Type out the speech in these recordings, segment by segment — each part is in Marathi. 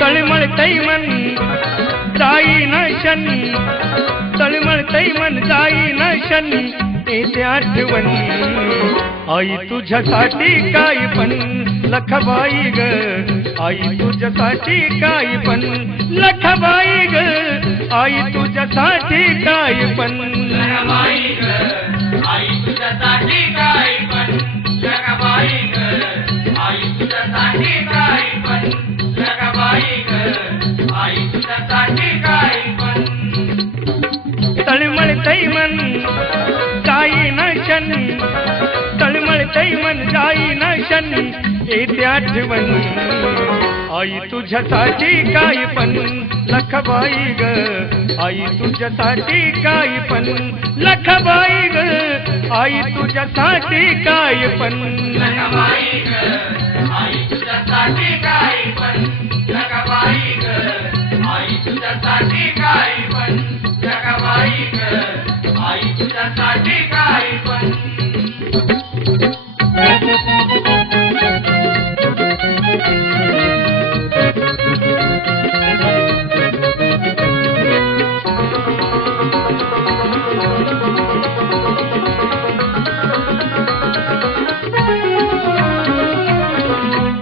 तळमळतय मन जाई नशन, तळमळतय मन जाई नशन, येते आठवण आई तुझ्यासाठी काय पण लखबाई ग, आई तुझ्यासाठी काय पण लखबाई ग, आई तुझ्यासाठी काय पण लखबाई ग, आई तुझ्यासाठी काय पण लखबाई ग, आई तुझ्यासाठी काय पण लखबाई ग, आई तुझ्यासाठी काय पण तळमळतय मन जाई नशन, तळमळतय मन जाई नशन, येते आठवण आई तुझ्यासाठी काय पण लखबाई ग, आई तुझ्यासाठी काय पण लखबाई ग, आई तुझ्यासाठी काय पण लखबाई ग, आई तुझ्यासाठी काय पण लखबाई ग, आई तुझ्यासाठी काय पण लखबाई ग, आई तुझ्यासाठी काय पण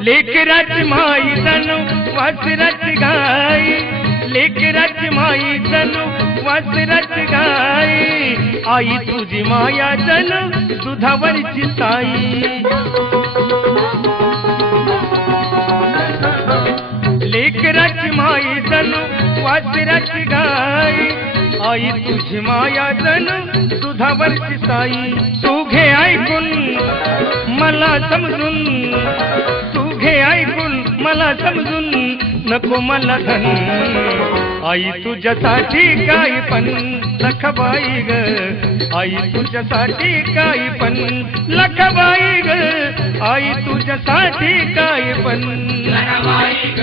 लेकराची माई जणू वासराची गाई, लेकराची माई जणू वासराची गाई, आई तुझी माया जणू दुधावरची साई, लेकराची माई जणू वासराची गाई, आई तुझी माया जणू दुधावरची साई, तू घे ऐकून मला समजून, तू घे ऐकून मला समजून, नको मला धन आई तुझ्यासाठी काय पण लखबाई ग, आई तुझ्यासाठी काय पण लखबाई ग, आई तुझ्यासाठी काय पण लखबाई ग,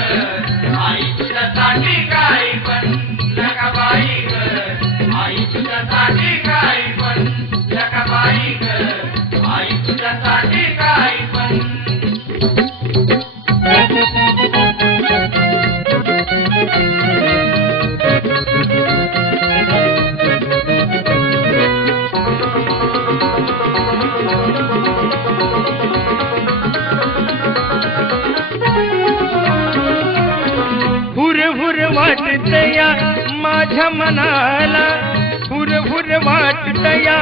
आई तुझ्यासाठी काय पण लखबाई ग, आई तुझ्यासाठी काय पण लखबाई ग, आई तुझ्यासाठी काय पण हुर वाटतया माझ्या मनाला, हुर वाटतया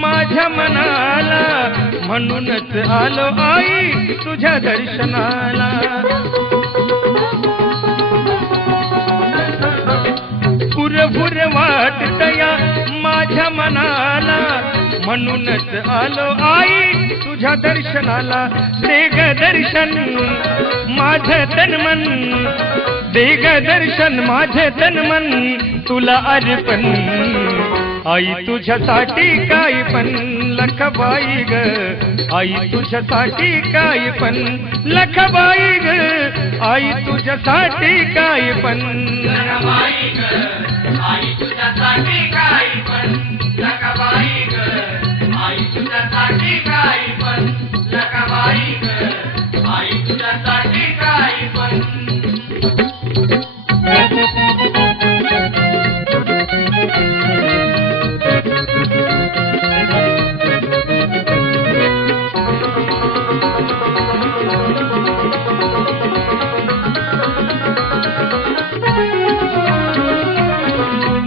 माझ्या मनाला, म्हणूनच आलो आई तुझ्या दर्शनाला, हुर वाटतया माझ्या मनाला, म्हणूनच आलो आई तुझ्या दर्शनाला, दे ग दर्शन माझं तन मन, दे ग दर्शन माझे तन मन तुला अर्पण, आई तुझ्यासाठी काय पण लखबाई ग, आई तुझ्यासाठी काय पण लखबाई ग, आई तुझ्यासाठी काय पण लखबाई ग, आई तुझ्यासाठी काय पण लखबाई ग, आई तुझ्यासाठी काय पण लखबाई ग, आई तुझ्यासाठी काय पण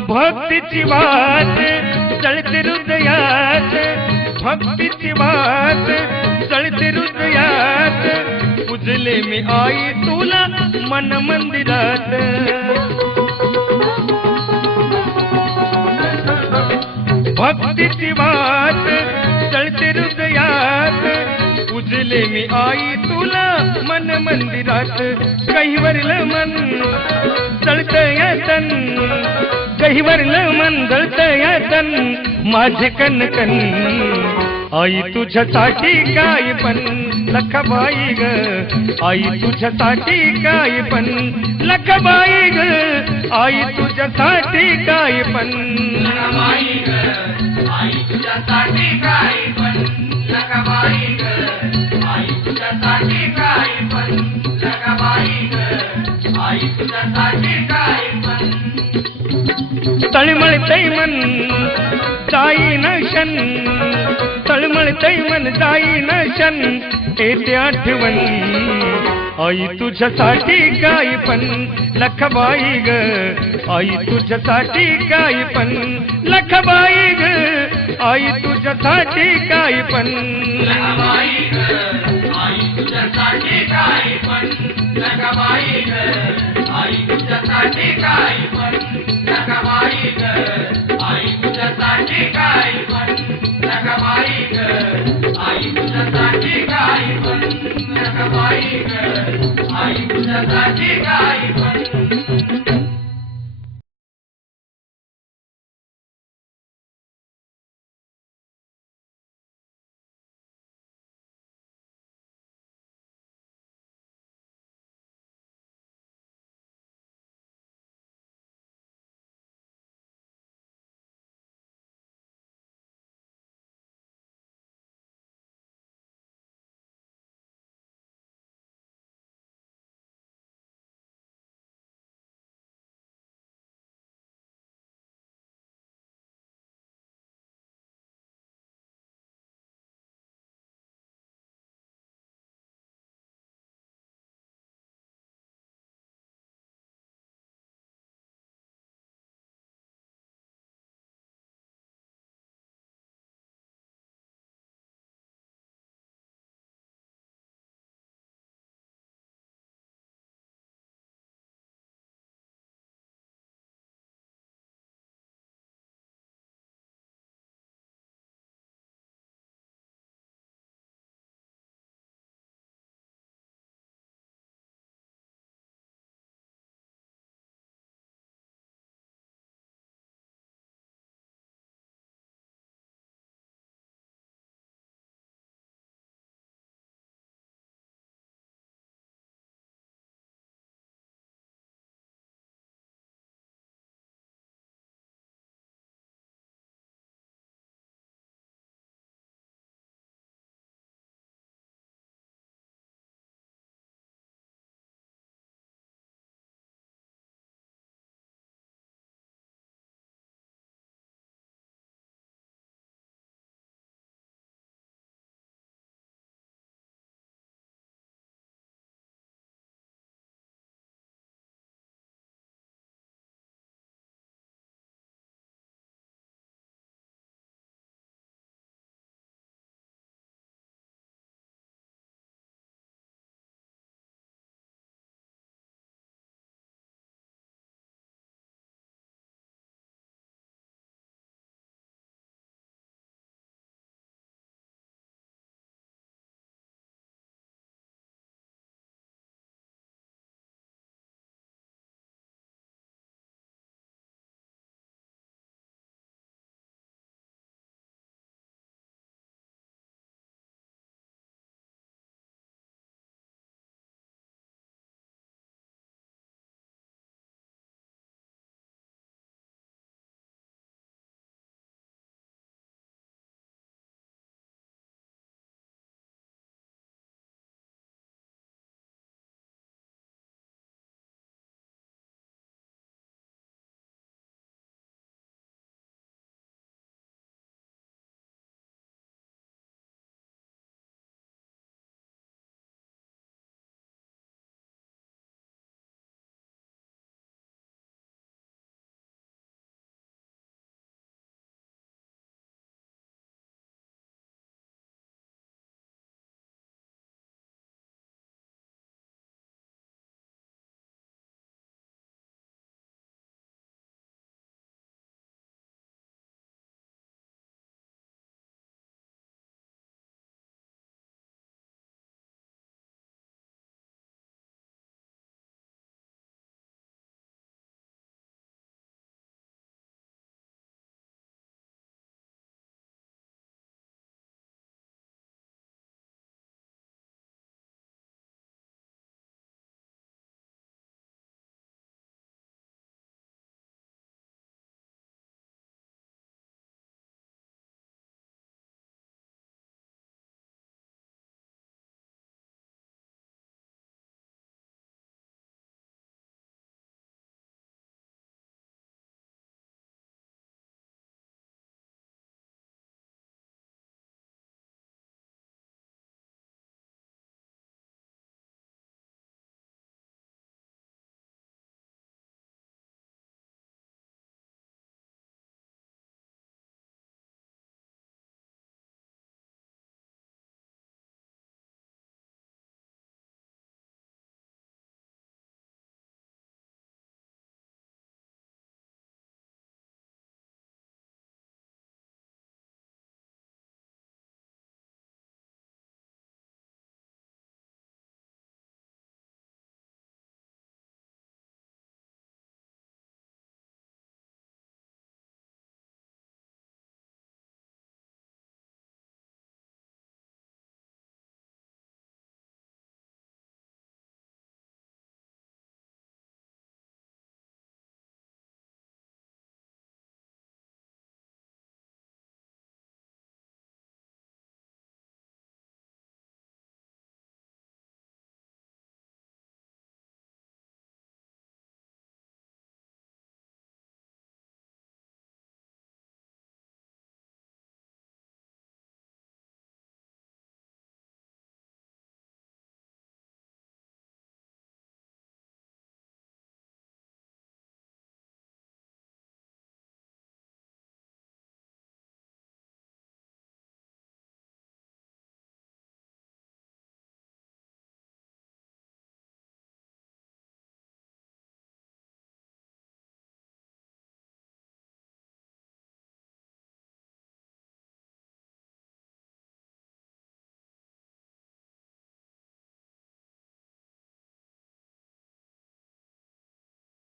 भक्तीची वाट जळते हृदयात, भक्तीची वाट जळते हृदयात, पूजले मी आई तुला मन मंदिरात, भक्तीची वाट जळते हृदयात, पूजले मी आई तुला मन मंदिरात, कहीवरलं मन जळतय तन, कहीवरलं मन जळतय माझे कणकण आई तुझ्यासाठी काय पण लखबाई ग आई तुझ्यासाठी काय पण लखबाई ग आई तुझ्यासाठी काय पण लखबाई ग आई तुझ्यासाठी काय पण लखबाई ग आई तुझ्यासाठी काय पण लखबाई ग आई तुझ्यासाठी काय पण तळमळतय मन जाई नशन तळमळतय मन जाई नशन येते आठवण आई तुझ्यासाठी काय पण लखबाई ग आई तुझ्यासाठी काय पण लखबाई ग आई तुझ्यासाठी काय पण लखबाई ग आई तुझ्यासाठी काय पण लखबाई ग आई तुझ्यासाठी काय पण लखबाई ग आई तुझ्यासाठी काय पण लखबाई ग आई तुझ्यासाठी काय पण लखबाई ग आई तुझ्यासाठी काय पण